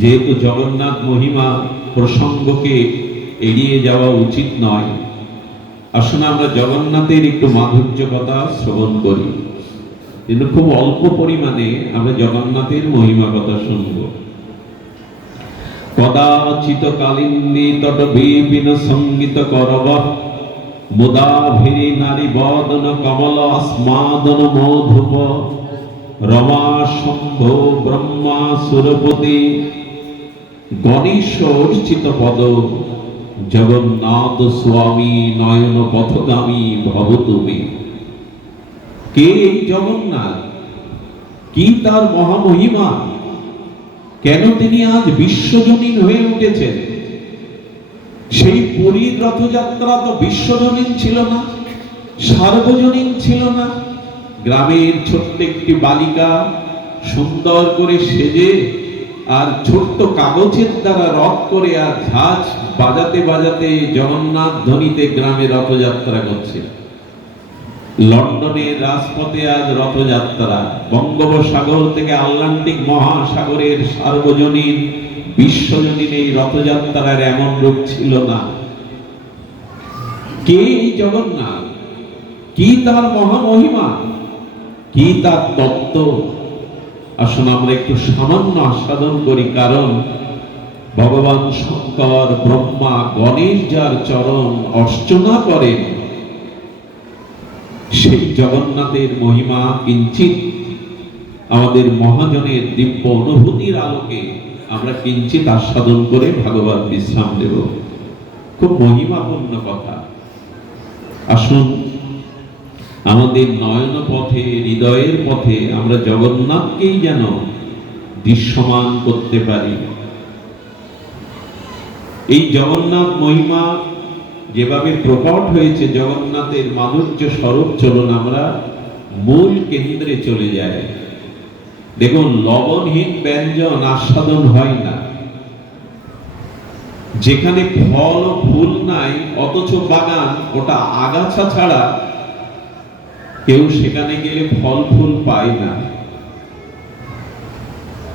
যেহেতু জগন্নাথ মহিমা প্রসঙ্গকে এড়িয়ে যাওয়া উচিত নয়, আসলে আমরা জগন্নাথের একটু মাধুর্য কথা শ্রবণ করি, কিন্তু খুব অল্প পরিমাণে আমরা জগন্নাথের মহিমা কথা শুনব। কদাচিত কালিন্দী তট বিপিন সঙ্গীত করব, মুদা ভিরি নারী বদন কমল স্মাদন মধুপ, রমা শম্ভ ব্রহ্মা সুরপতি, গণেশ অর্চিত পদ, জগন্নাথ স্বামী নয়ন পথগামী ভব তুমি। কে এই জগন্নাথ? কি তার মহামহিমা? কেন তিনি আজ বিশ্বজনীন হয়ে উঠেছেন? সেই পুরীর রথযাত্রা তো বিশ্বজনীন ছিল না, সার্বজনীন ছিল না। গ্রামের ছোট্ট একটি বালিকা সুন্দর করে সেজে আর ছোট্ট কাগজের দ্বারা রথ করে আর ঝাঁঝ বাজাতে বাজাতে জগন্নাথ ধ্বনিতে গ্রামে রথযাত্রা করছে। লন্ডনের রাজপথে আজ রথযাত্রা। বঙ্গোপসাগর থেকে আটলান্টিক মহাসাগরের সার্বজনীন বিশ্বজনীন এই রথযাত্রার এমন রূপ ছিল না। কে এই জগন্নাথ? কি তার মহামহিমা? কি তার তত্ত্ব? আসুন আমরা একটু সামান্য আস্বাদন করি। কারণ ভগবান শঙ্কর, ব্রহ্মা, গণেশ যার চরণ অর্চনা করেন, সেই জগন্নাথের মহিমা কিঞ্চিত আমাদের মহাজনের দিব্য অনুভূতির আলোকে আমরা কিঞ্চিত আস্বাদন করে ভাগবত বিশ্রাম দেব। খুব মহিমাপূর্ণ কথা। আসুন আমাদের নয়ন পথে, হৃদয়ের পথে আমরা জগন্নাথকেই যেন দৃশ্যমান করতে পারি। এই জগন্নাথ মহিমা যেভাবে প্রকট হয়েছে, জগন্নাথের মাধুর্য স্বরূপ, চলুন আমরা মূল কেন্দ্রে চলে যাই। দেখুন, লবণহীন ব্যঞ্জন আস্বাদন হয় না। যেখানে ফল ও ফুল নাই, অথচ বাগান, ওটা আগাছা ছাড়া কেউ সেখানে গেলে ফল ফুল পায় না।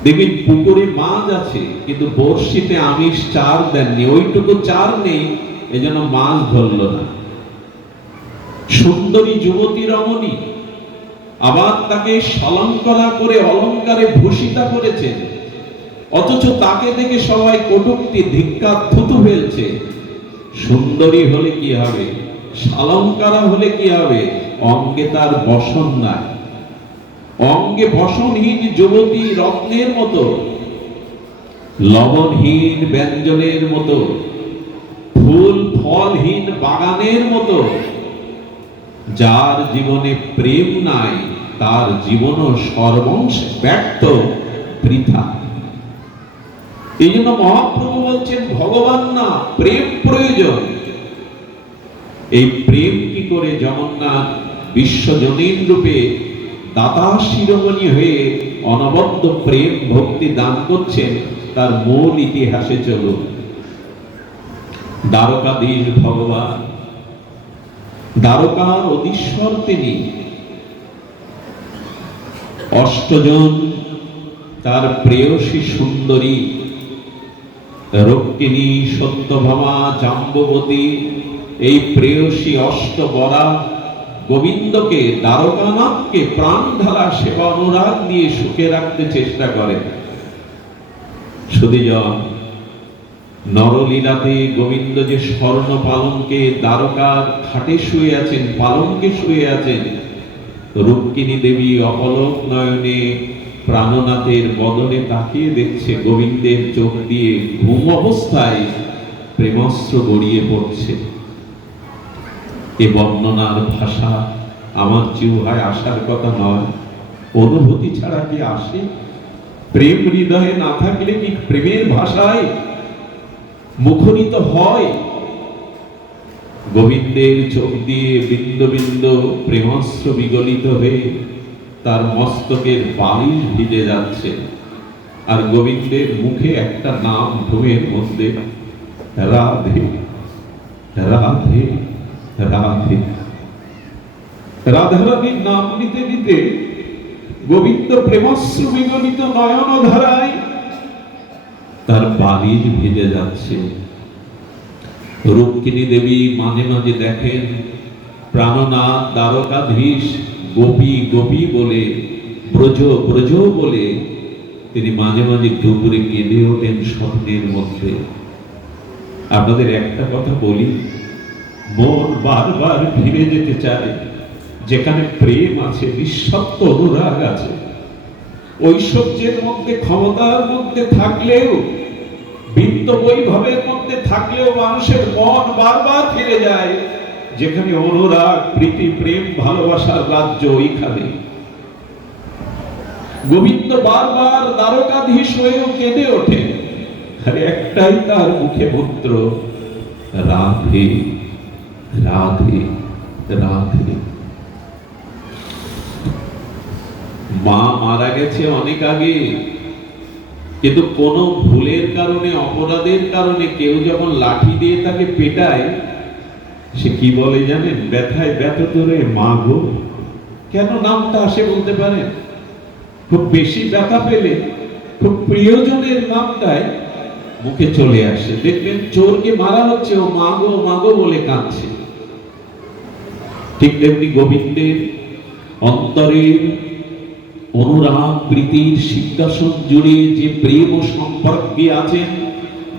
দেখবেন পুকুরে মাছ আছে, কিন্তু বড়শিতে আমিষ চার দেননি, ওইটুকু চার নেই, এজন্য মাছ ধরল না। সুন্দরী যুবতী রমণী, আবার তাকে সালঙ্করা করে অলঙ্কারে ভূষিতা করেছেন, অথচ তাকে দেখে সবাই কটূক্তি, ধিক্কার, থুতু ফেলছে। সুন্দরী হলে কি হবে? সালঙ্কারা হলে কি হবে? অঙ্গে তার বসন নাই। অঙ্গে বসনহীন যুবতী রত্নের মতো, লবণহীন ব্যঞ্জনের মতো, ফুল ফলহীন বাগানের মতো। যার জীবনে প্রেম নাই, তার জীবনও সর্বংশে ব্যর্থ, বৃথা। এই জন্য মহাপ্রভু বলছেন, ভগবান না, প্রেম প্রয়োজন। এই প্রেম কি করে জগন্নাথ বিশ্বজনীন রূপে দাতা শিরোমণি হয়ে অনবদ্য প্রেম ভক্তি দান করছেন, তার মূল ইতিহাসে চলুন। দ্বারকাধীশ ভগবান, দ্বারকার অধীশ্বর তিনি। অষ্টজন তার প্রেয়সী সুন্দরী, রক্ষিণী, সত্যভামা, জাম্ববতী, এই প্রেয়সী অষ্টবরা গোবিন্দকে, দ্বারকানাথকে প্রাণ ঢালা সেবা অনুরাগ দিয়ে সুখে রাখতে চেষ্টা করেন। সুধীজন, নরলীলাতে গোবিন্দ যে স্বর্ণ পালঙ্কে দ্বারকার খাটে শুয়ে আছেন, পালঙ্কে শুয়ে আছেন, রুক্মিণী দেবী অপলক নয়নে প্রাণনাথের বদনে তাকিয়ে দেখছে। গোবিন্দের চোখ দিয়ে ঘুম অবস্থায় প্রেমস্ত্র গড়িয়ে পড়ছে। এ বর্ণনার ভাষা আমার জিহ্বায় আসার কথা নয়। অনুভূতি ছাড়া কি আসে? প্রেম হৃদয়ে না থাকলে কি প্রেমের ভাষায় মুখরিত হয়? গোবিন্দের চোখ দিয়ে বিন্দু বিন্দু প্রেমস্ত্র বিগলিত হয়ে তার মস্তকের বালিশ ভিজে যাচ্ছে, আর গোবিন্দের মুখে একটা নাম ঘুমের মধ্যে, রাধে রাধে রাধে। রাধারানীর নাম নিতে নিতে গোবিন্দ প্রেমস্ত্র বিগলিত নয়ন ধারায় তার বালিশ ভিজে যাচ্ছে। রুক্মিণী দেবী মাঝে মাঝে দেখেন প্রাণনাথ দ্বারকাধীশ গোপী গোপী বলে, ব্রজ ব্রজ বলে তিনি মাঝে মাঝে দুপুরে কেঁদে ওঠেন স্বপ্নের মধ্যে। আপনাদের একটা কথা বলি, মন বারবার ফিরে যেতে চায় যেখানে প্রেম আছে, নিঃস্বার্থ অনুরাগ আছে। ঐশ্বর্যের মধ্যে, ক্ষমতার মধ্যে থাকলেও, বিত্ত বৈভবের মধ্যে থাকলেও মানুষের মন বারবার ফিরে যায় যেখানে অনুরাগ, প্রীতি, প্রেম, ভালোবাসার রাজ্য, ওইখানে। গোবিন্দ বারবার দ্বারকাধীশ হয়েও কেঁদে ওঠে, আর একটাই তার মুখে মন্ত্র, রাধে রাধে রাধে। মা মারা গেছে অনেক আগে, কিন্তু কোন ভুলের কারণে, অপরাধের কারণে কেউ যখন লাঠি দিয়ে তাকে পেটায়, সে কি বলে জানেন? ব্যথায় ব্যথা ধরে মা গো। কেন নামটা আসে বলতে পারেন? খুব বেশি ব্যথা পেলে খুব প্রিয়জনের নামটাই মুখে চলে আসে। দেখবেন চোরকে মারা হচ্ছে, ও মা গো বলে কাঁদছে। ঠিক তেমনি গোবিন্দের অন্তরের অনুরাগ, প্রীতির সিংহাসন জুড়ে যে প্রেম ও সম্পর্ক দিয়ে আছেন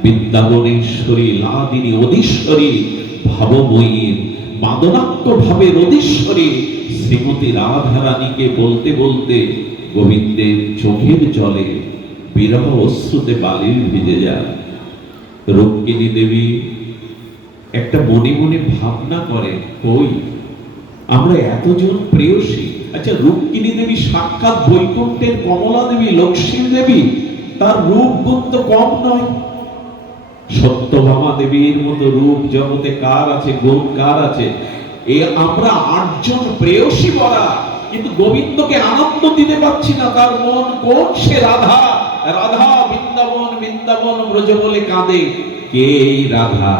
বৃন্দাবনেশ্বরী, লাদিনী, অধীশ্বরী, ভাবময়ীর, মাদনাত্ম ভাবের অধীশ্বরী শ্রীমতী রাধারানীকে বলতে বলতে গোবিন্দের চোখের জলে বিরহ অশ্রুতে বালির ভিজে যায়। রুক্মিণী দেবী একটা মনে মনে ভাবনা করে, কই আমরা এতজন প্রেয়সী, আচ্ছা রুক্মিণী দেবী সাক্ষাৎ বৈকুণ্ঠের কমলা দেবী, লক্ষ্মী দেবী, তার রূপ গুণ তো কম নয়। সত্যভামা দেবীর মতো রূপ জগতে কার আছে, গুণ কার আছে? আমরা 8 জন প্রেয়সী বলা, কিন্তু গোবিন্দকে আনন্দ দিতে পারছি না। তার মন কোন সে রাধা, রাধা বৃন্দাবন বৃন্দাবন ব্রজ বলে কাঁদে। কে এই রাধা?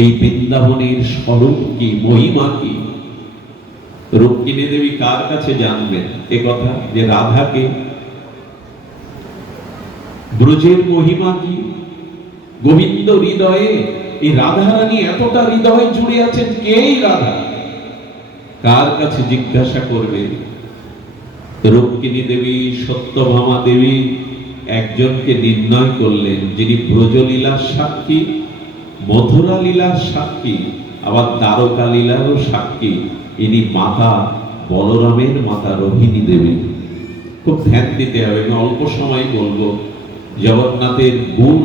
এই বৃন্দাবনের স্বরূপ কি, মহিমা কি? রুক্মিণী দেবী কার কাছে জানবেন এ কথা যে রাধাকে? ব্রজের মহিমা কি? গোবিন্দ হৃদয়ে, এই রাধারানী এতটা হৃদয় জুড়ে আছেন, কে এই রাধা? কার কাছে জিজ্ঞাসা করবে? রুক্মিণী দেবী, সত্যভামা দেবী একজনকে নির্ণয় করলেন, যিনি ব্রজলীলার সাক্ষী, মথুরা লীলার সাক্ষী, আবার দ্বারকা লীলারও সাক্ষী। ইনি মাতা বলরামের মাতা রোহিণী দেবী। খুব ধ্যান দিতে হবে, আমি অল্প সময় বলবো। জগন্নাথের মূল,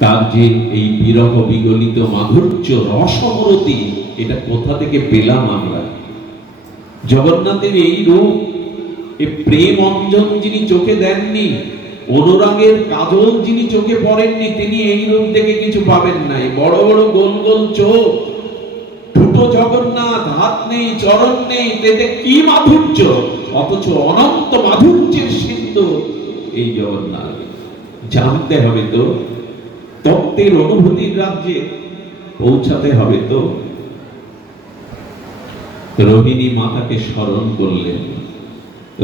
তার যে এই বিরহ বিগলিত মাধুর্য, রসমরতি, এটা কোথা থেকে পেলাম আমরা? জগন্নাথের এই রূপ, এই প্রেম অঞ্জন যিনি চোখে দেননি, অনুরাগের কাজল যিনি চোখে পড়েননি, তিনি এই রূপ দেখে কিছু পাবেন নাই। বড় বড় গোল গোল চোখ, ঠুটো জগন্নাথ, হাত নেই, চরণ নেই, এতে কি মাধুর্য! অথচ অনন্ত মাধুর্যের সিন্ধু এই জগন্নাথ। জানতে হবে তো, তত্ত্বের অনুভূতির রাজ্যে পৌঁছাতে হবে তো। রোহিণী মাতাকে স্মরণ করলেন।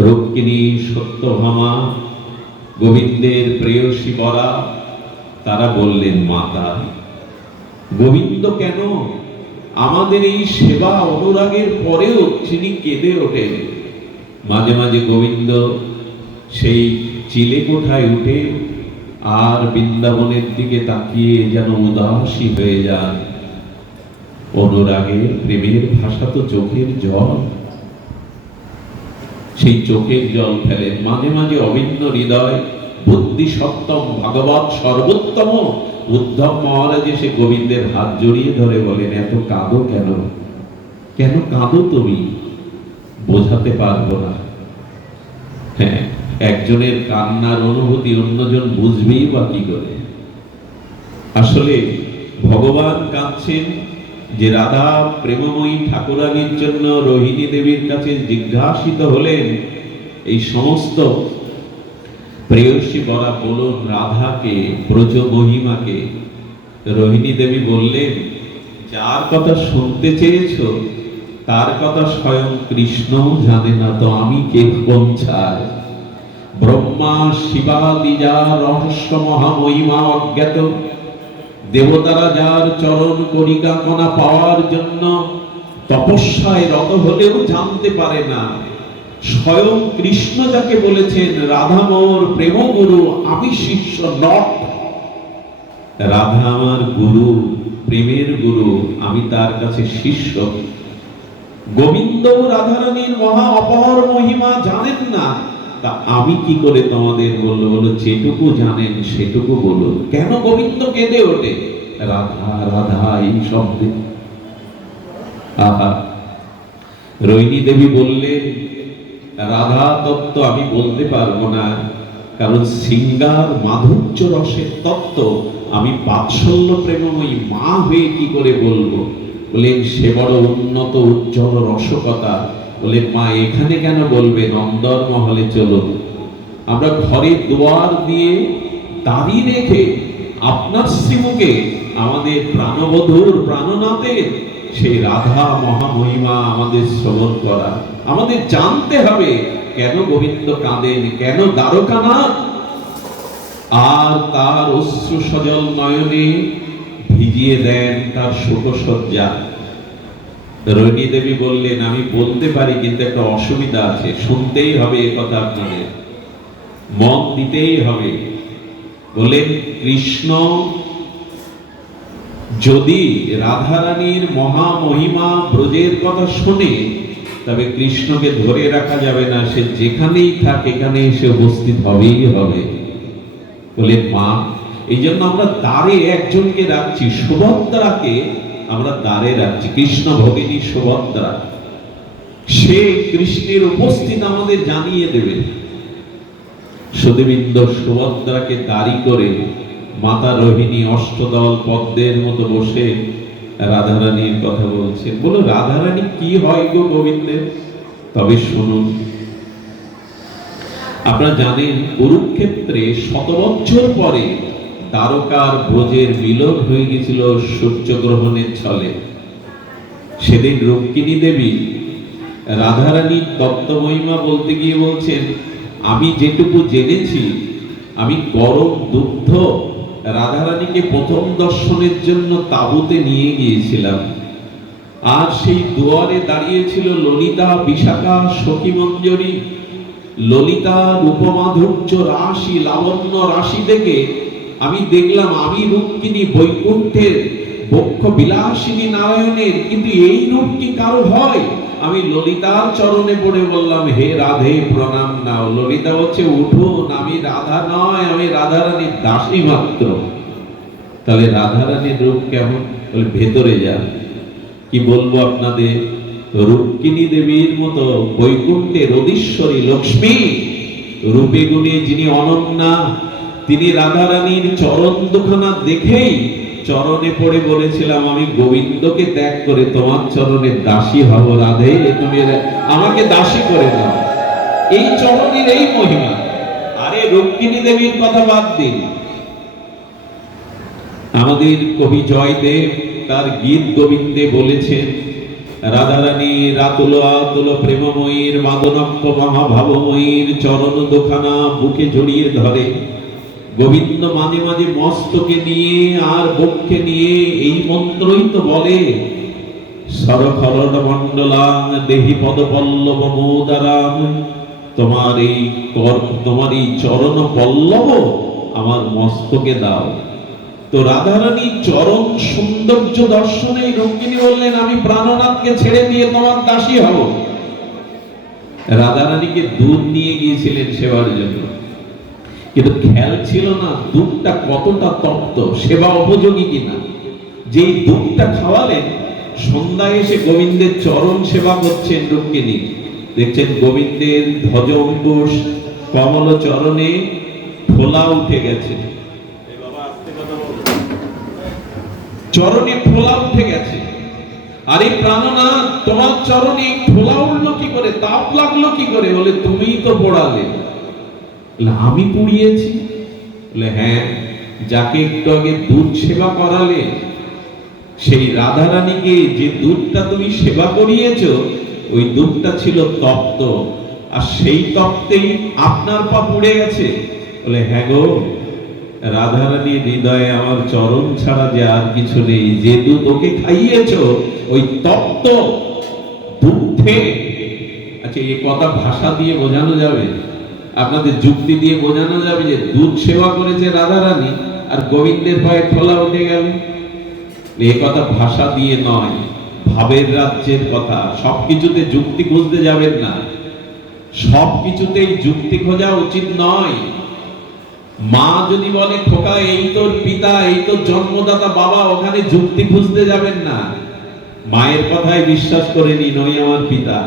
রুক্মিণী, সত্যভামা, গোবিন্দের প্রেয়সী বরা, তারা বললেন মাতা। গোবিন্দ কেন আমাদের এই সেবা অনুরাগের পরেও তিনি কেঁদে ওঠেন। মাঝে মাঝে গোবিন্দ সেই চিলে কোঠায় উঠে আর বৃন্দাবনের দিকে তাকিয়ে যেন উদাসী হয়ে যান। অনুরাগের, প্রেমের ভাষা তো চোখের জল, সেই চোখের জল ফেলেন। মাঝে মাঝে অভিন্ন হৃদয়, বুদ্ধি সপ্তম, ভাগবত সর্বোত্তম উদ্ধব মহারাজ এসে গোবিন্দের হাত জড়িয়ে ধরে বলেন, এত কাঁদো কেন? কেন কাঁদো তুমি? বোঝাতে পারবো না। হ্যাঁ, একজনের কান্নার অনুভূতি অন্যজন বুঝবেই বা কি করে? আসলে ভগবান কাঁদছেন যে রাধা প্রেমময়ী ঠাকুরানীর জন্য রোহিণী দেবীর কাছে জিজ্ঞাসিত হলেন, এই সমস্ত প্রেয়সী বরা বলুন রাধাকে, ব্রজ মহিমাকে। রোহিণী দেবী বললেন, যার কথা শুনতে চেয়েছ তার কথা স্বয়ং কৃষ্ণও জানে না, তো আমি কে কোন ছাড়? ব্রহ্মা ব্রহ্মা শিবাদি যার রহস্য মহামহিমা অজ্ঞাত, দেবতারা যার চরণ কণিকা কণা পাওয়ার জন্য তপস্যায় রত হলেও জানতে পারে না, স্বয়ং কৃষ্ণ যাকে বলেছেন রাধা মোর প্রেম গুরু আমি শিষ্য নট, রাধা আমার গুরু, প্রেমের গুরু, আমি তার কাছে শিষ্য। গোবিন্দ রাধারানীর মহা অপর মহিমা জানেন না, তা আমি কি করে তোমাদের বলবো? বলো যেটুকু জানেন সেটুকু বলুন। কেন গোবিন্দ কেঁদে ওঠে? রাধা রাধা এই শব্দে। আহা, রোহিণী দেবী বললেন রাধা তত্ত্ব আমি বলতে পারবো না, কারণ সিঙ্গার মাধুর্য রসের তত্ত্ব আমি বাৎসল্য প্রেমময়ী মা হয়ে কি করে বলবো? বলেন সে বড় উন্নত উজ্জ্বল রসকতা। বলে মা এখানে কেন বলবেন, অন্দর মহলে চলুন। আমরা ঘরের দুয়ার দিয়ে দাঁড়িয়ে রেখে আপনার শ্রীমুখে আমাদের প্রাণবধূর প্রাণনাথের সেই রাধা মহামহিমা আমাদের শ্রবণ করা, আমাদের জানতে হবে কেন গোবিন্দ কাঁদেন, কেন দ্বারকানাথ আর তার অশ্রু সজল নয়নে ভিজিয়ে দেন তার শোকসজ্জা। রোহিণী দেবী বললেন আমি বলতে পারি, কিন্তু একটা অসুবিধা আছে, শুনতেই হবে এ কথা, আপনাদের মন দিতেই হবে। বলেন কৃষ্ণ যদি রাধারানীর মহামহিমা ব্রজের কথা শুনে, তবে কৃষ্ণকে ধরে রাখা যাবে না, সে যেখানেই থাক এখানে এসে উপস্থিত হবেই হবে। বলে মা এই জন্য আমরা দ্বারে একজনকে রাখছি, সুভদ্রাকে আমরা দ্বারে রাখছি, কৃষ্ণ ভগিনী সুভদ্রা। সে কৃষ্ণের উপস্থিত আমাদের জানিয়ে দেবে। সুদেবিন্দ সুভদ্রাকে দাঁড়ি করে মাতা রোহিণী অষ্টদল পদ্মের মতো বসে রাধারানীর কথা বলছে। বলো রাধারানী কি হয় গো গোবিন্দের? তবে শুনুন। আপনারা জানেন কুরুক্ষেত্রে 100 বছর পরে দ্বারকার ব্রজের মিলন হয়ে গেছিল সূর্যগ্রহণের ছলে। সেদিন রুক্মিণী দেবী রাধারানীর তত্ত্বমহিমা বলতে গিয়ে বলছেন আমি যেটুকু জেনেছি, আমি গরম দুগ্ধ রাধারানীকে প্রথম দর্শনের জন্য তাঁবুতে নিয়ে গিয়েছিলাম, আর সেই দুয়ারে দাঁড়িয়েছিল ললিতা, বিশাখা, সখী মঞ্জরী। ললিতা রূপমাধুর্য রাশি, লাবণ্য রাশি দেখে আমি দেখলাম আমি রুক্মিণী বৈকুণ্ঠের বক্ষ বিলাসিনী নারায়ণের, কিন্তু এই রূপ কি কারো হয়? আমি ললিতার চরণে পড়ে বললাম হে রাধে প্রণাম নাও। ললিতা হচ্ছে উঠুন, আমি রাধা নয়, আমি রাধারানীর দাসী মাত্র। তাহলে রাধারানীর রূপ কেমন? বলে ভেতরে যান। কি বলবো আপনাদের, রুক্মিণী দেবীর মতো বৈকুণ্ঠের অধীশ্বরী লক্ষ্মী রূপে গুণে যিনি অনন্যা, তিনি রাধারানীর চরণ দুখানা দেখেই চরণে পড়ে বলেছিলাম আমি গোবিন্দকে ত্যাগ করে তোমার চরণে দাসী হব, রাধে তুমি আমাকে দাসী করে দাও। এই চরণের এই মহিমা। আরে রুক্মিণী দেবীর কথা বাদ দিন, আমাদের কবি জয়দেব তার গীত গোবিন্দে বলেছেন রাধারানী রাতুল আতুল প্রেমময়ীর মাদনক্ষ মহাভাবময়ীর চরণ দুখানা বুকে জড়িয়ে ধরে। গোবিন্দ মাঝে মাঝে মস্তকে নিয়ে আর বক্ষে নিয়ে এই মন্ত্রই তো বলে সরখরণ মণ্ডলাং দেহি পদ পল্লব মোদারাম, তোমার এই চরণ পল্লব আমার মস্তকে দাও। তো রাধারানী চরণ সৌন্দর্য দর্শনে রুক্মিণী বললেন আমি প্রাণনাথকে ছেড়ে দিয়ে তোমার দাসী হব। রাধারানীকে দুধ নিয়ে গিয়েছিলেন সেবার জন্য, কিন্তু খেয়াল ছিল না দুধটা কতটা তপ্ত, সেবা উপযোগী কিনা। যেই দুধটা খাওয়ালেন, সন্ধ্যায় এসে গোবিন্দের চরণ সেবা করছেন রুক্মিণী, দেখছেন গোবিন্দের ধ্বজ অঙ্কুশ কমল চরণে ফোলা উঠে গেছে, চরণে ফোলা উঠে গেছে। আরে প্রাণনাথ তোমার চরণে ফোলা উঠলো কি করে, তাপ লাগলো কি করে? বলে তুমিই তো পোড়ালে। আমি পুড়িয়েছি? বলে হ্যাঁ, যাকে একটু আগে দুধ সেবা করালে সেই রাধারানীকে যে দুধটা তুমি সেবা করিয়েছো, ওই দুধটা ছিল তপ্ত। আর সেই তপ্তেই আপনার পা পুড়ে গেছে। বলে হ্যাঁ গো, রাধারানীর হৃদয়ে আমার চরণ ছাড়া যে আর কিছু নেই। যে দুধ ওকে খাইয়েছ ওই তপ্ত দুধে। আচ্ছা, এই কথা ভাষা দিয়ে বোঝানো যাবে? আপনাদের যুক্তি দিয়ে বোঝানো যাবে যে দুধ সেবা করেছে রাধারানী আর গোবিন্দের পায়ে ঠোলা উঠে গেল? এই কথা ভাষা দিয়ে নয়, ভাবের রাজ্যের কথা। সবকিছুতে যুক্তি খুঁজতে যাবেন না, সবকিছুতেই যুক্তি খোঁজা উচিত নয়। মা যদি বলে খোকা এই তোর পিতা, এই তোর জন্মদাতা বাবা, ওখানে যুক্তি খুঁজতে যাবেন না। মায়ের কথায় বিশ্বাস করে নিন ওই আমার পিতা।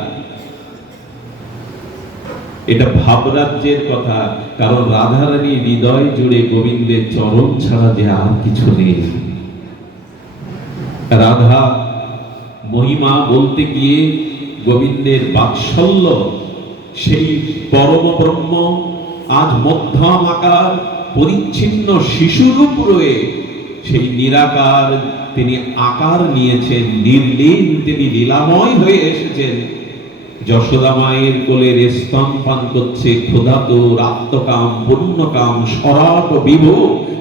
এটা ভাবরাজ্যের কথা, কারণ রাধারানী হৃদয় জুড়ে গোবিন্দের চরণ ছাড়া যে আর কিছু নেই। রাধা মহিমা বলতে গিয়ে গোবিন্দের বাৎসল্য, সেই পরম ব্রহ্ম আজ মধ্যম আকার পরিচ্ছিন্ন শিশুরূপ রয়ে সেই নিরাকার তিনি আকার নিয়েছেন, নির্লীন তিনি লীলাময় হয়ে এসেছেন। যশোদা মায়ের কোলের স্তন পান করছে ক্ষুধাতুর আত্মকাম পুণ্যকাম সরাট বিভু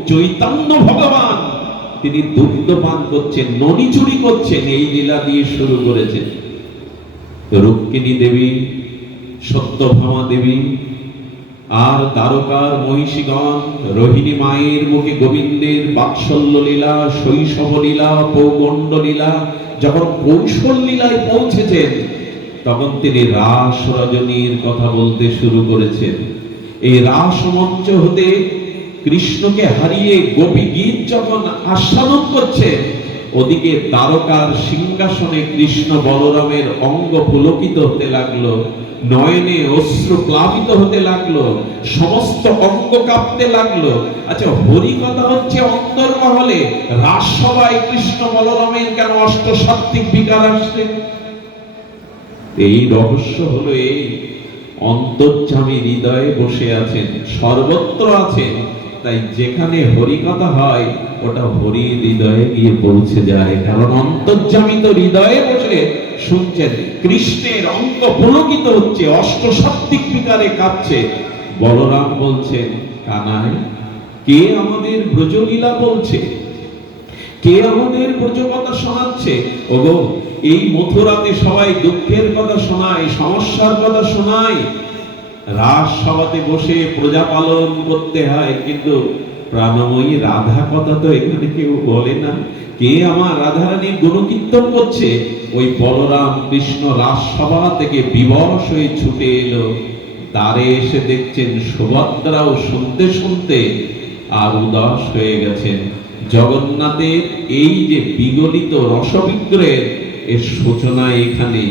চৈতন্য ভগবান। তিনি দুগ্ধ পান করছেন, ননি চুরি করছেন। এই লীলা দিয়ে শুরু করেছেন। রুক্মিণী দেবী, সত্যভামা দেবী আর দ্বারকার মহিষীগণ রোহিণী মায়ের মুখে গোবিন্দের বাৎসল্য লীলা, শৈশব লীলা, পৌগণ্ড লীলা যখন কৌশল লীলায় পৌঁছেছেন, তখন তিনি রাস রজনীর কথা বলতে শুরু করেছেন। এই রাস মঞ্চ হতে কৃষ্ণকে হারিয়ে গোপী গীত যখন আস্বাদন করছে, ওদিকে দ্বারকার সিংহাসনে কৃষ্ণ বলরামের অঙ্গ পুলকিত হতে লাগলো, নয়নে অশ্রু প্লাবিত হতে লাগলো, সমস্ত অঙ্গ কাঁপতে লাগলো। আচ্ছা, হরি কথা হচ্ছে অন্তর্মহলে, রাজসভায় কৃষ্ণ বলরামের কেন অষ্টসাত্ত্বিক বিকার আসছে? এই রহস্য হলো এই, অন্তর্যামী হৃদয়ে বসে আছেন, সর্বত্র আছেন। তাই যেখানে হরি কথা হয় ওটা হরি হৃদয়ে গিয়ে পৌঁছে যায়, কারণ অন্তর্যামী তো হৃদয়ে বসে শুনছেন। কৃষ্ণের অঙ্গ পুলকিত হচ্ছে, অষ্টসাত্ত্বিক বিকারে কাঁপছে। বলরাম বলছেন, কানাই, কে আমাদের ব্রজলীলা বলছে? কে আমাদের ব্রজ কথা শোনাচ্ছে? ওগো, এই মথুরাতে সবাই দুঃখের কথা শোনায়, সমস্যার কথা শোনায়। রাস সভাতে বসে প্রজা পালন করতে হয়, কিন্তু প্রাণময়ী রাধা কথা তো এখানে কেউ বলে না। কে আমার রাধারানীর গুণকীর্তন করছে? ওই বলরাম কৃষ্ণ রাজসভা থেকে বিবশ হয়ে ছুটে এলো। দ্বারে এসে দেখছেন সুভদ্রাও শুনতে শুনতে আর উদাস হয়ে গেছেন। জগন্নাথের এই যে বিগলিত রসবিগ্রহের এর সূচনা এখানে।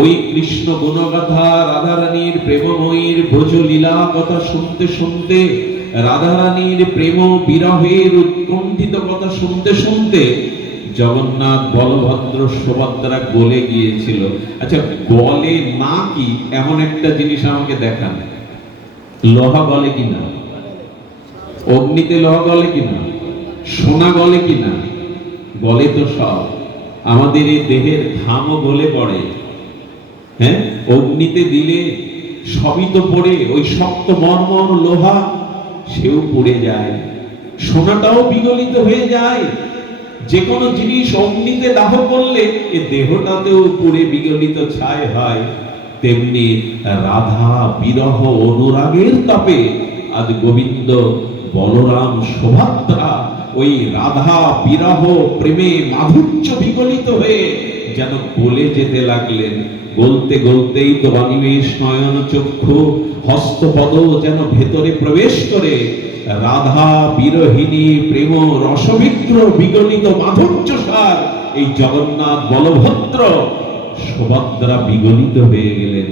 ওই কৃষ্ণ গুণগাথা, রাধারানীর প্রেমময়ীর ব্রজলীলা কথা শুনতে শুনতে, রাধারানীর প্রেম বিরহের উৎকণ্ঠিত কথা শুনতে শুনতে জগন্নাথ বলভদ্র সুভদ্রা গলে গিয়েছিল। আচ্ছা, গলে না কি এমন একটা জিনিস আমাকে দেখান। লোহা গলে কিনা? অগ্নিতে লোহা গলে কিনা? সোনা গলে কিনা? গলে তো সব। আমাদের এই দেহের ঘামও গলে পড়ে। হ্যাঁ, অগ্নিতে দিলে সবই তো পড়ে, ওই শক্ত মর্মর লোহা সেও পড়ে যায়, সোনাটাও বিগলিত হয়ে যায়। যে কোনো জিনিস অগ্নিতে দাহ করলে এ দেহটাতেও পুড়ে বিগলিত ছাই হয়। তেমনি রাধা বিরহ অনুরাগের তাপে আজ গোবিন্দ বলরাম সুভদ্রা ওই রাধা বিরহ প্রেমে মাধুর্য বিগলিত হয়ে যেন গলে যেতে লাগলেন। গলতে গলতেই তো অনিমেষ নয়ন চক্ষু হস্তপদ যেন ভেতরে প্রবেশ করে রাধা বিরহিণী প্রেম রসবিগ্র বিগলিত মাধুর্য সার এই জগন্নাথ বলভদ্র সুভদ্রা বিগলিত হয়ে গেলেন।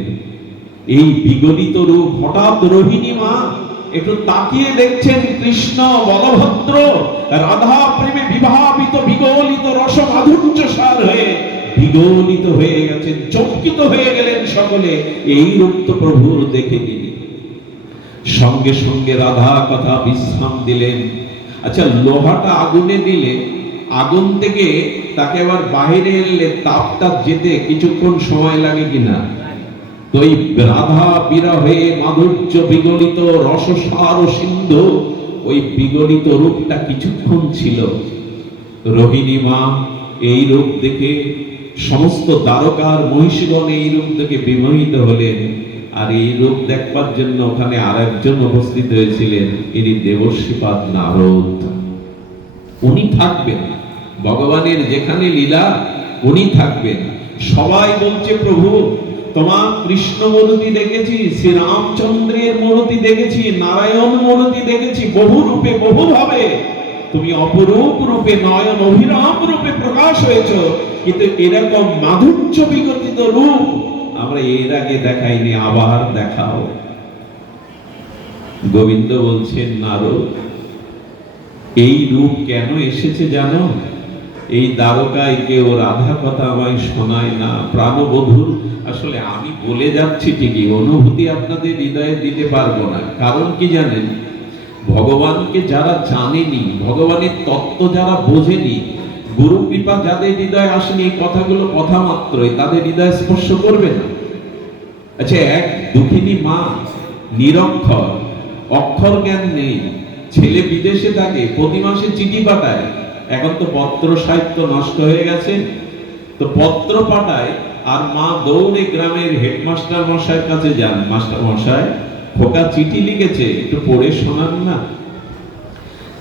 এই বিগলিত রূপ হঠাৎ রোহিণী মা একটু তাকিয়ে দেখছেন কৃষ্ণ বলভদ্র রাধা প্রেমে বিভাবিত বিগলিত রস মাধুর্য সার হয়ে বিগলিত হয়ে গেছেন, চমকিত হয়ে গেলেন সকলে। এই রূপ তো প্রভুর দেখে নিলেন। সঙ্গে সঙ্গে রাধা কথা বিশ্রাম দিলেন। আচ্ছা, লোহাটা আগুনে দিলে আগুন থেকে তাকে আবার বাহিরে এলে তাপটা যেতে কিছুক্ষণ সময় লাগে কিনা? তো এই রাধা বিরহে মাধুর্য বিগলিত রসসার সিন্ধু, ওই বিগলিত রূপটা কিছুক্ষণ ছিল। রোহিণী মা এই রূপ দেখে, সমস্ত দ্বারকার মহিষীগণ এই রূপ দেখে বিমোহিত হলেন। আর এই রূপ দেখবার জন্য ওখানে আরেকজন উপস্থিত হয়েছিলেন, ইনি দেবশ্রীপাদ নারদ। উনি থাকবেন ভগবানের যেখানে লীলা, উনি থাকবেন। সবাই বলছে, প্রভু তোমার কৃষ্ণ মূর্তি দেখেছি, শ্রীরামচন্দ্রের মূর্তি দেখেছি, নারায়ণ মূর্তি দেখেছি, বহু রূপে বহু ভাবে তুমি অপরূপ রূপে নয়ন অভিরাম রূপে প্রকাশ হয়েছ, কিন্তু এরকম মাধুর্য বিগতিত রূপ আমরা এর আগে দেখাইনি, আবার দেখাও। গোবিন্দ বলছেন, নারদ এই রূপ কেন এসেছে জানো? এই দ্বারকায় কেউ রাধা কথা আমায় শোনায় না, প্রাণবধূর। আসলে আমি বলে যাচ্ছি ঠিকই, অনুভূতি আপনাদের হৃদয়ে দিতে পারবো না। কারণ কি জানেন, ভগবানকে যারা জানেনি, ভগবানের তত্ত্ব যারা বোঝেনি, গুরু কৃপা যাদের হৃদয়ে আসেনি, এই কথাগুলো কথা মাত্রই তাদের হৃদয় স্পর্শ করবে না। আচ্ছা, এক দুঃখিনী মা, নিরক্ষর, অক্ষর জ্ঞান নেই, ছেলে বিদেশে থাকে, প্রতি মাসে চিঠি পাঠায়। এখন তো পত্র সাহিত্য নষ্ট হয়ে গেছে, তো পত্র পাঠায়, আর মা দৌড়ে গ্রামের হেডমাস্টার মশাইয়ের কাছে যান, মাস্টার মশাই খোকা চিঠি লিখেছে, একটু পড়ে শোনান না।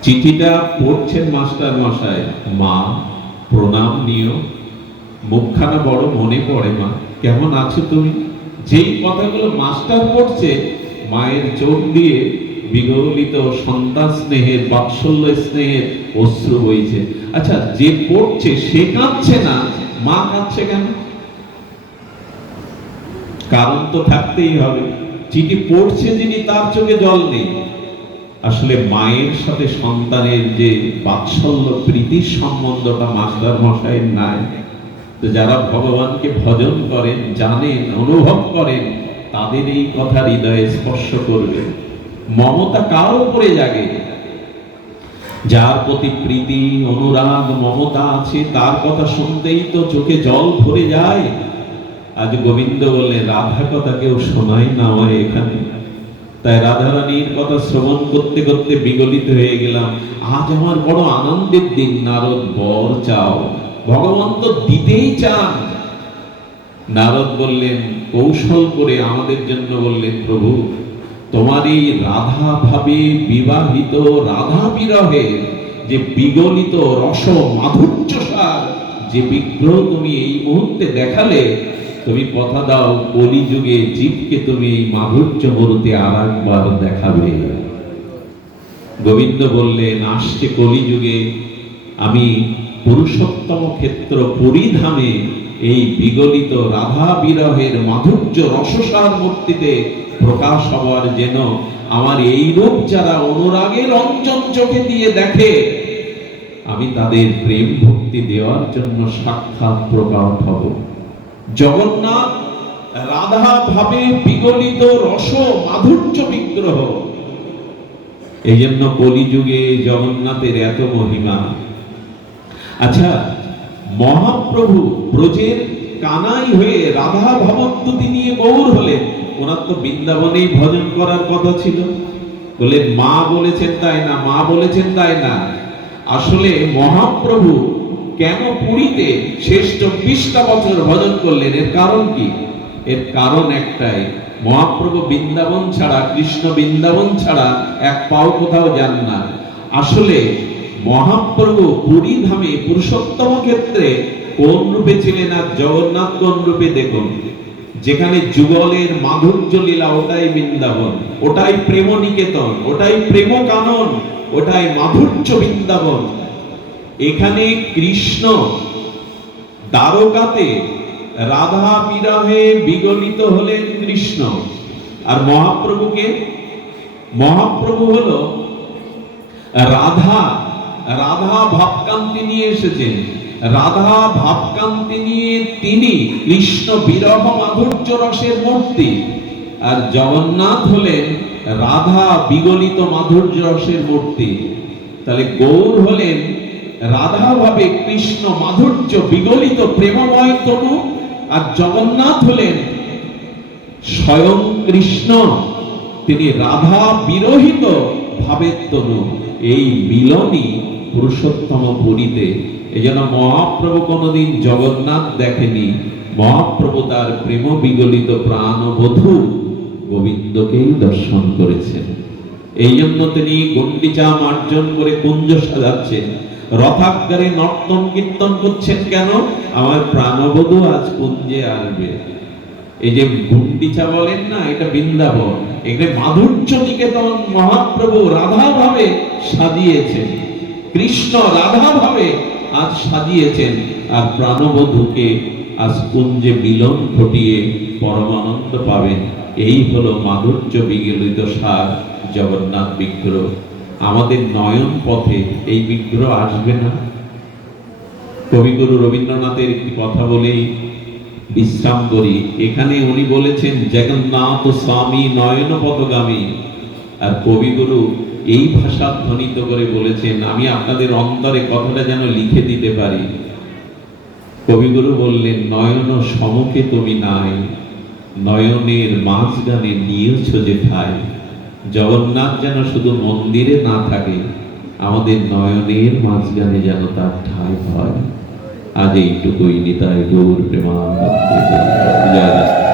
চিঠিটা পড়ছেন মাস্টার মশাই, মা প্রণাম নিও, মুখখানা বড় মনে পড়ে, মা কেমন আছো তুমি। যেই কথাগুলো মাস্টার পড়ছে, মায়ের চোখ দিয়ে বিগলিত সন্তান স্নেহের, বাৎসল্য স্নেহের অশ্রু বইছে। আচ্ছা, যে পড়ছে সে কাঁদছে না, মা কাঁদছে কেন? কারণ তো থাকতেই হবে। চিঠি পড়ছে যিনি, তার চোখে জল নেই। আসলে মায়ের সাথে সন্তানের যে বাৎসল্য প্রীতির সম্বন্ধটা মাস্টার মশাইয়ের নাই। তো যারা ভগবানকে ভজন করেন, জানেন, অনুভব করেন, তাদের এই কথা হৃদয়ে স্পর্শ করবে। মমতা কার উপরে জাগে? যার প্রতি প্রীতি, অনুরাগ, মমতা আছে, তার কথা শুনতেই তো চোখে জল ভরে যায়। আজ গোবিন্দ বললেন, রাধা কথা কেউ শোনায় না আমার এখানে। তাই রাধারানীর কথা শ্রবণ করতে করতে বিগলিত হয়ে গেলাম। আজ আমার বড় আনন্দের দিন। নারদ, বর চাও। ভগবান তো দিতেই চান। নারদ বললেন, কৌশল করে আমাদের জন্য বললেন, প্রভু তোমার এই রাধা ভাবে বিবাহিত, রাধা বিরহে যে বিগলিত রস মাধুর্যসার যে বিগ্রহ তুমি এই মুহূর্তে দেখালে, তুমি কথা দাও কলিযুগে জীবকে তুমি এই মাধুর্য মূর্তি আর একবার দেখাবে। গোবিন্দ বললেন, আসছে কলিযুগে আমি পুরুষোত্তম ক্ষেত্র পরিধামে এই বিগলিত রাধা বিরহের মাধুর্য রসসার মূর্তিতে প্রকাশ হবার, যেন আমার এই রূপ যারা অনুরাগের অঞ্জন চোখে দিয়ে দেখে, আমি তাদের প্রেম ভক্তি দেওয়ার জন্য সাক্ষাৎ প্রকাশ হব। জগন্নাথ রাধা ভাবে বিগলিত রস মাধুর্য বিগ্রহ। এই জন্য কলিযুগে জগন্নাথের এত মহিমা। আচ্ছা, মহাপ্রভু ব্রজের কানাই হয়ে রাধা ভাবদ্যুতি নিয়ে গৌর হলেন। ওনার তো বৃন্দাবনেই ভজন করার কথা ছিল। বলে মা বলেছেন তাই না, মা বলেছেন তাই না। আসলে মহাপ্রভু কেন পুরীতে শেষ 24টা বছর ভজন করলেন? এর কারণ কি? এর কারণ একটাই, মহাপ্রভু বৃন্দাবন ছাড়া, কৃষ্ণ বৃন্দাবন ছাড়া এক পাও কোথাও যান না। আসলে মহাপ্রভু পুরী ধামে পুরুষোত্তম ক্ষেত্রে কোন রূপে ছিলেন আর জগন্নাথ কোন রূপে? দেখুন, যেখানে যুগলের মাধুর্য লীলা, ওটাই বৃন্দাবন, ওটাই প্রেম নিকেতন, ওটাই প্রেম কানন, ওটাই মাধুর্য বৃন্দাবন। এখানে কৃষ্ণ দ্বারকাতে রাধা বিরহে বিগলিত হলেন কৃষ্ণ। আর মহাপ্রভুকে, মহাপ্রভু হলো রাধা, রাধা ভাবকান্তি নিয়ে এসেছেন। রাধা ভাবকান্তি নিয়ে তিনি কৃষ্ণ বিরহ মাধুর্য রসের মূর্তি। আর জগন্নাথ হলেন রাধা বিগলিত মাধুর্য রসের মূর্তি। তাহলে গৌর হলেন রাধা ভাবে কৃষ্ণ মাধুর্য বিগলিত প্রেমময় তনু, আর জগন্নাথ হলেন স্বয়ং কৃষ্ণ তিনি রাধা বিরহিত ভাবের তনু, এই মিলনই পুরুষোত্তম পুরীতে। এজন্য মহাপ্রভু কোনদিন জগন্নাথ দেখেনি, মহাপ্রভু তার প্রেম বিগলিত প্রাণবধূ গোবিন্দকেই দর্শন করেছেন। এই জন্য তিনি গণ্ডিচা মার্জন করে কুঞ্জ সাজাচ্ছেন, রথাগারে নর্তন কীর্তন করছেন। কেন? আমার প্রাণবধূ আজ কুঞ্জে আসবে। এই যে গুন্ডিচা বলেন না, এটা বৃন্দাবন, এখানে মাধুর্য নিকেতন মহাপ্রভু রাধা ভাবে সাজিয়েছেন, কৃষ্ণ রাধা ভাবে আজ সাজিয়েছেন, আর প্রাণবধূকে আজ কুঞ্জে মিলন ঘটিয়ে পরমানন্দ পাবেন। এই হলো মাধুর্য বিগলিত সার জগন্নাথ বিগ্রহ। আমাদের নয়ন পথে এই বিগ্রহ আসবে না? কবিগুরু রবীন্দ্রনাথের একটি কথা বলেই বিশ্রাম করি। এখানে উনি বলেছেন জগন্নাথ স্বামী নয়ন পথগামী, আর কবিগুরু এই ভাষা ধ্বনিত করে বলেছেন, আমি আপনাদের অন্তরে কথাটা যেন লিখে দিতে পারি। কবিগুরু বললেন, নয়ন সমকে তুমি নাই, নয়নের মাঝখানে নিয়েছ যে ঠাই। জগন্নাথ যেন শুধু মন্দিরে না থাকে, আমাদের নয়নের মাঝখানে যেন তার ঠাই হয়। আজ এইটুকুই। নিতাই গৌর প্রেমানন্দে। জয় রাধে।